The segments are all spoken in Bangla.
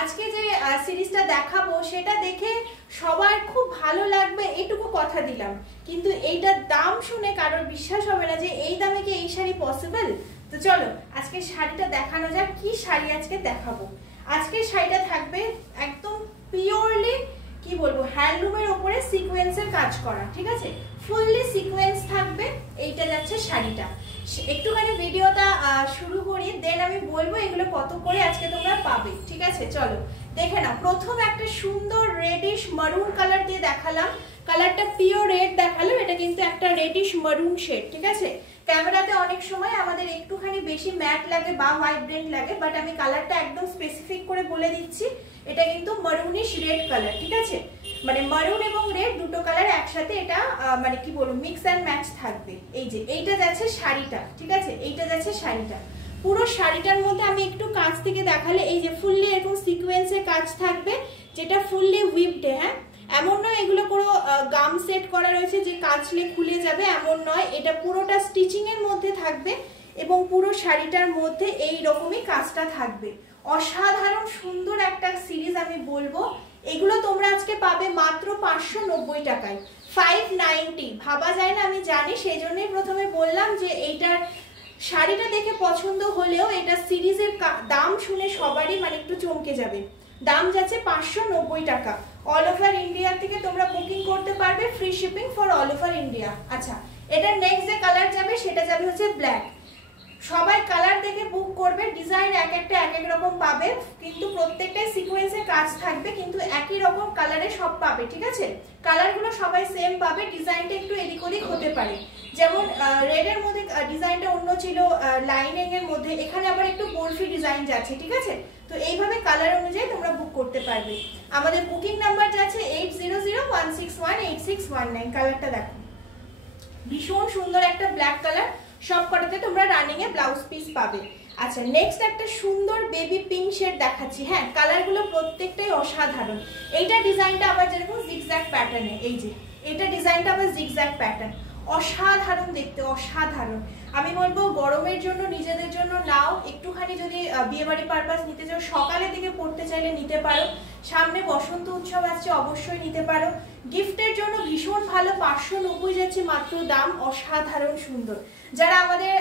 আজকে যে সিরিজটা দেখাবো সেটা দেখে সবার খুব ভালো লাগবে এটুকু কথা দিলাম, কিন্তু এইটার দাম শুনে কারোর বিশ্বাস হবে না যে এই দামে কি এই শাড়ি পসিবল। তো চলো আজকে শাড়িটা দেখানো যাক। কি শাড়ি আজকে দেখাবো? আজকে শাড়িটা থাকবে একদম পিওরলি কি বলবো হ্যান্ডলুমের উপরে সিকোয়েন্সের কাজ করা, ঠিক আছে, ফুললি সিকোয়েন্স থাকবে। এইটা যাচ্ছে শাড়িটা। একটুখানি ভিডিওটা শুরু করি, দেন আমি বলবো এগুলো কত করে আজকে তোমরা পাবে, ঠিক আছে। চলো দেখে নাও। প্রথম একটা সুন্দর রেডিশ মারুন কালার দিয়ে দেখালাম, কালারটা পিওর রেড দেখালাম, এটা কিন্তু একটা রেডিশ মারুন শেড, ঠিক আছে। ক্যামেরাতে অনেক সময় আমাদের একটুখানি বেশি ম্যাট লাগে বা ভাইব্রেন্ট লাগে, বাট আমি কালারটা একদম স্পেসিফিক করে বলে দিচ্ছি, এটা কিন্তু মারুনিশ রেড কালার, ঠিক আছে। মানে মারুন এবং রেড দুটো কালার একসাথে এটা মানে কি বলবো মিক্স অ্যান্ড ম্যাচ থাকবে। এই যে এইটা যাচ্ছে শাড়িটা, ঠিক আছে, এইটা যাচ্ছে শাড়িটা। পুরো শাড়িটার মধ্যে আমি একটু কাছ থেকে দেখালে এই যে ফুললি এরকম সিকোয়েন্সের কাজ থাকবে, যেটা ফুললি উইপড। হ্যাঁ, এমন নয় এগুলো পুরো গাম সেট করা রয়েছে যে কাচলে খুলে যাবে, এমন নয়। এটা পুরোটা স্টিচিং এর মধ্যে থাকবে এবং পুরো শাড়িটার মধ্যে এই রকমই কাজটা থাকবে। অসাধারণ সুন্দর একটা সিরিজ আমি বলবো। এগুলো তোমরা আজকে পাবে মাত্র 590 টাকায়, 590। ভাবা যায় না, আমি জানি, সেই জন্যই প্রথমে বললাম যে এইটার শাড়িটা দেখে পছন্দ হলেও এটা সিরিজের দাম শুনে সবারই মানে একটু চমকে যাবে। দাম যাচ্ছে 590 টাকা। অল ওভার ইন্ডিয়া থেকে তোমরা বুকিং করতে পারবে, free shipping for all over India. আচ্ছা, এটার নেক্সট যে কালার যাবে সেটা যাবে হচ্ছে ব্ল্যাক। সবাই কালার দেখে বুক করবে, ডিজাইন এক একটা এক এক রকম পাবে, কিন্তু প্রত্যেকটাই সিকোয়েন্সে কাজ থাকবে, কিন্তু একই রকম কালারে সব পাবে, ঠিক আছে। কালারগুলো সবাই সেম পাবে, ডিজাইনটা একটু এদিক ওদিক হতে পারে। যেমন রেডের মধ্যে ডিজাইনটা অন্য ছিল, লাইনিং এর মধ্যে এখানে আবার একটু বরফি ডিজাইন যাচ্ছে, ঠিক আছে। তো এইভাবে কালার অনুযায়ী তোমরা বুক করতে পারবে। আমাদের বুকিং নাম্বার যাচ্ছে 8001618619। কালারটা দেখো, ভীষণ সুন্দর একটা ব্ল্যাক কালার। সব কটাতে তোমরা রানিং এ ব্লাউজ পিস পাবে। আচ্ছা, নেক্সট একটা সুন্দর বেবি পিঙ্ক শেড দেখাচ্ছি। হ্যাঁ, কালারগুলো প্রত্যেকটাই অসাধারণ। এইটা ডিজাইনটা আবার যেরকম জিগজ্যাগ প্যাটার্নে, এই যে এটা ডিজাইনটা আবার জিগজ্যাগ প্যাটার্ন, অসাধারণ দেখতে, অসাধারণ। আমি বলবো গরমের জন্য নিজেদের জন্য নাও, একটুখানি যদি বিয়ে বাড়ি পারপাস নিতে চাও, সকালে দিকে পড়তে চাইলে নিতে পারো, সামনে বসন্ত উৎসব আসছে অবশ্যই নিতে পারো। গিফটের জন্য ভীষণ ভালো, 590 যাচ্ছে মাত্র দাম, অসাধারণ সুন্দর। যারা আমাদের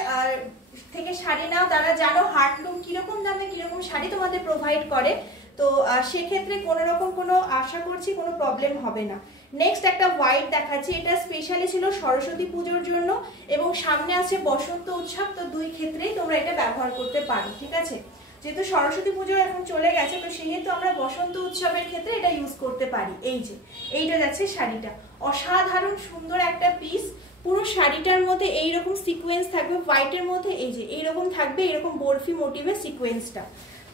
থেকে শাড়ি নাও তারা জানো হার্টলুম কিরকম দামে কিরকম শাড়ি তোমাদের প্রোভাইড করে, তো সেক্ষেত্রে কোনো রকম কোনো আশা করছি কোনো প্রবলেম হবে না। নেক্সট একটা হোয়াইট দেখাচ্ছি, এটা স্পেশালি ছিল সরস্বতী পুজোর জন্য এবং সামনে আছে বসন্ত উৎসব, তো দুই ক্ষেত্রেই তোমরা এটা ব্যবহার করতে পারো, ঠিক আছে। যেহেতু সরস্বতী পুজো এখন চলে গেছে, তো সেহেতু আমরা বসন্ত উৎসবের ক্ষেত্রে এটা ইউজ করতে পারি। এই যে এইটা যাচ্ছে শাড়িটা, অসাধারণ সুন্দর একটা পিস। পুরো শাড়িটার মধ্যে এইরকম সিকোয়েন্স থাকবে, হোয়াইটের মধ্যে এই যে এইরকম থাকবে, এরকম বরফি মোটিভের সিকোয়েন্সটা।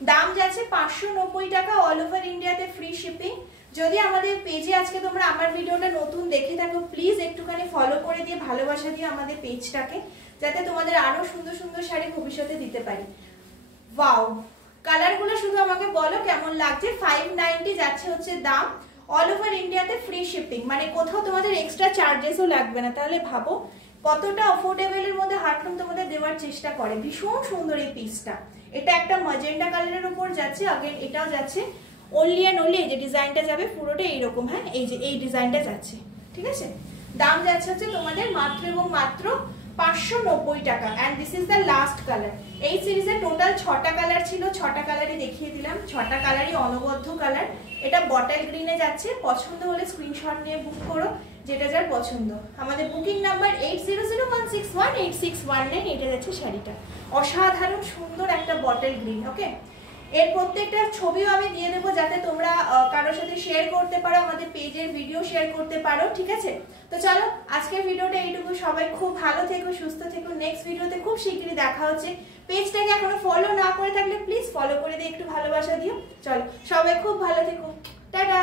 দাম যাচ্ছে 590 টাকা, অল ওভার ইন্ডিয়াতে ফ্রি শিপিং। যদি আমাদের পেজে আজকে তোমরা আমার ভিডিওটা নতুন দেখে থাকো, প্লিজ একটুখানি ফলো করে দিয়ে ভালোবাসা দিয়ে আমাদের পেজটাকে, যাতে তোমাদের আরো সুন্দর সুন্দর শাড়ি ভবিষ্যতে দিতে পারি। ওয়াও, কালারগুলো শুধু আমাকে বলো কেমন লাগছে। 590 যাচ্ছে হচ্ছে দাম, অল ওভার ইন্ডিয়াতে ফ্রি শিপিং, মানে কোথাও তোমাদের এক্সট্রা চার্জেসও লাগবে না। তাহলে ভাবো কতটা অফোর্ডেবলের মধ্যে হার্টলুম তোমাদের দেওয়ার চেষ্টা করে। ভীষণ সুন্দর এই পিসটা। এটা একটা ম্যাজেন্ডা কালারের উপর যাচ্ছে, আগে এটাও যাচ্ছে। অনলি অ্যান্ড অনলি এই যে ডিজাইনটা যাবে পুরোটা এইরকম। হ্যাঁ, এই যে এই ডিজাইনটা যাচ্ছে, ঠিক আছে। দাম যাচ্ছে হচ্ছে তোমাদের মাত্র এবং মাত্র 590 টাকা। And this is the last colour. এই সিরিজে টোটাল 6টা কালার ছিল, 6টা কালারই দেখিয়ে দিলাম, 6টা কালারই অনবদ্য কালার। এটা বটল গ্রিনে যাচ্ছে, পছন্দ হলে স্ক্রিনশট নিয়ে বুক করো যেটা যার পছন্দ। আমাদের বুকিং নাম্বার 8001618619। এটা যাচ্ছে শাড়িটা, অসাধারণ সুন্দর একটা বটল গ্রিন। ওকে, এর প্রত্যেকটা ছবিও আমি দিয়ে দেবো যাতে তোমরা কারোর সাথে শেয়ার করতে পারো, আমাদের পেজের ভিডিও শেয়ার করতে পারো, ঠিক আছে। তো চলো আজকের ভিডিওটা এইটুকু। সবাই খুব ভালো থেকো, সুস্থ থেকো। নেক্সট ভিডিওতে খুব শিগগিরই দেখা হচ্ছে। পেজটাকে এখনো ফলো না করে থাকলে প্লিজ ফলো করে দিয়ে একটু ভালোবাসা দিও। চলো সবাই খুব ভালো থেকো, টাটা।